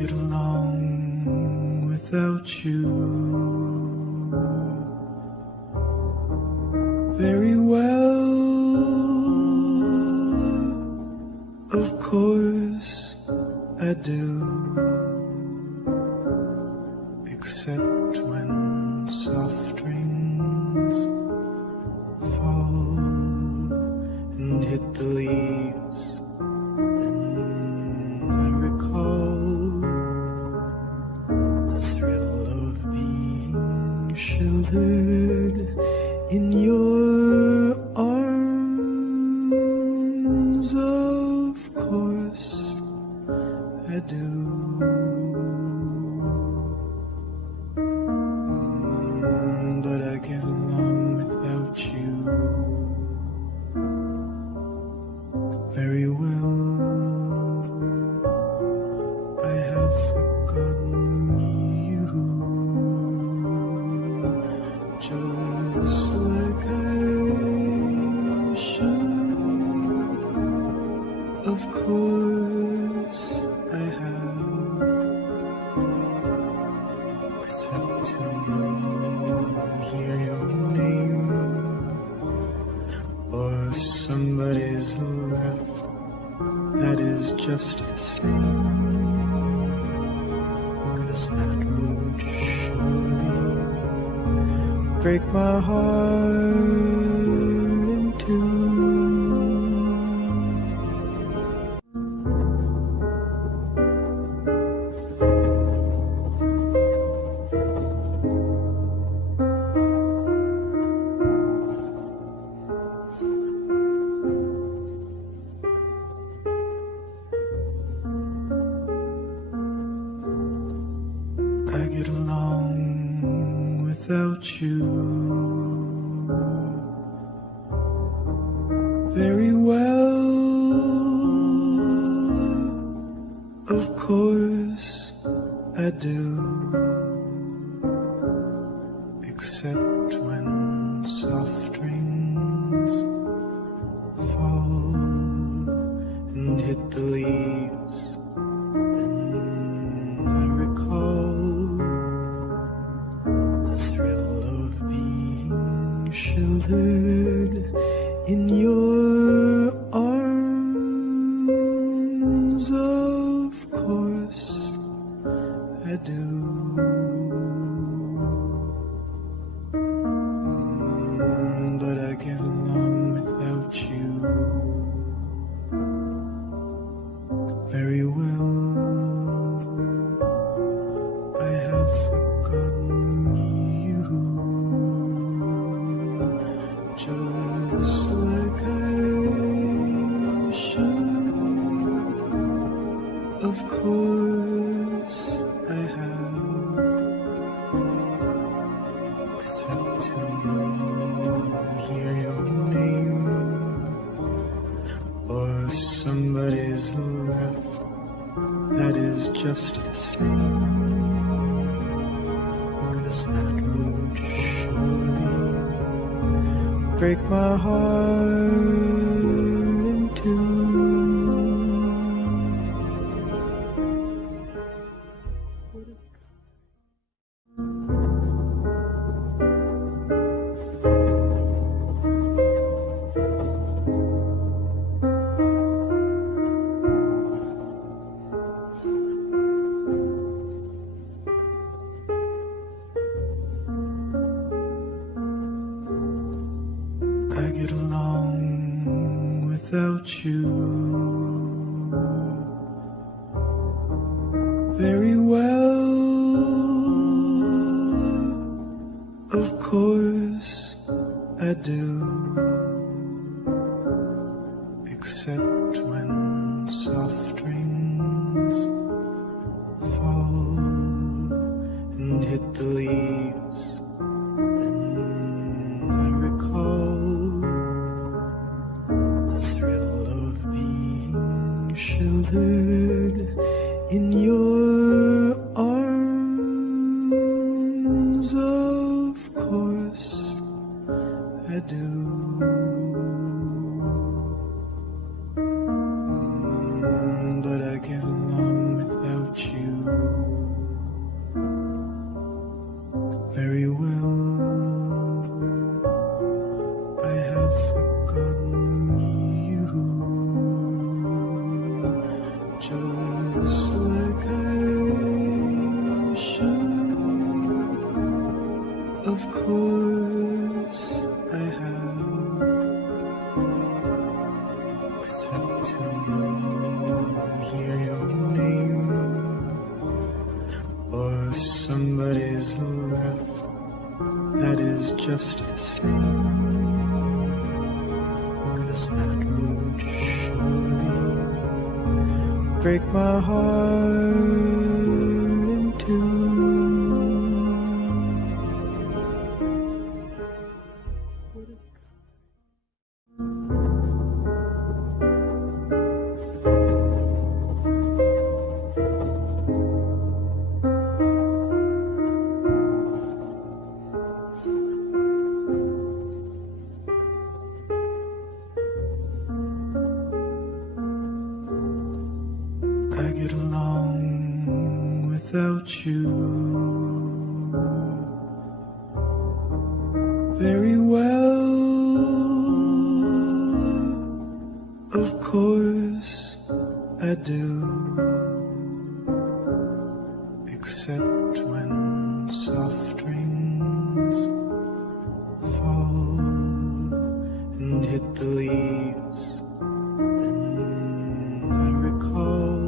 get along without you very well. Of course I do, except when soft rains fall and hit the leaves. Then I recall the thrill of being sheltered in your arms. Of course I do. But I get along without you very well. I have forgotten you, just like I should. Of course I have, except to hear your name or somebody's laugh. That is just the same, 'cause that would surely break my heart in two. I get along without you very well. Of course I do, except when soft rains fall and hit the leaves. Then I recall the thrill of being sheltered in your arms. Of course I do. But I get along without you very well. I have forgotten you, just like I should. Of course I have, except to hear your name or somebody's laugh. That is just the same, 'cause that would surely break my heart in two. I get along without you very well. Of course I do, except when soft rains fall and hit the leaves. Then I recall the thrill of being sheltered in your arms. Of course I do. But I get along without you except to hear your name or somebody's laugh that is just the same, 'cause that would surely break my heart in two. I get along without you very well. Of course I do, except when soft rains fall and hit the leaves. Then I recall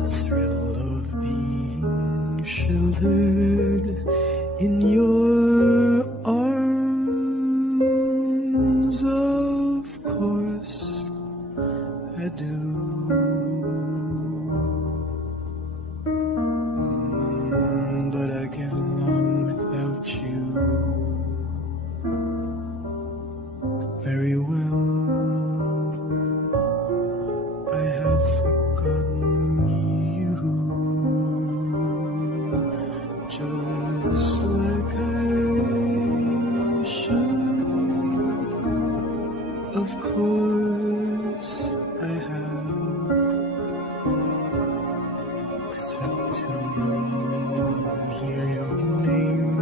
the thrill of being sheltered in your arms. Of course I do. But I get along without you very well. I have forgotten you, just like I should. Of course I have, except to hear your name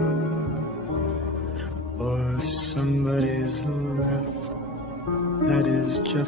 or somebody's laugh that is just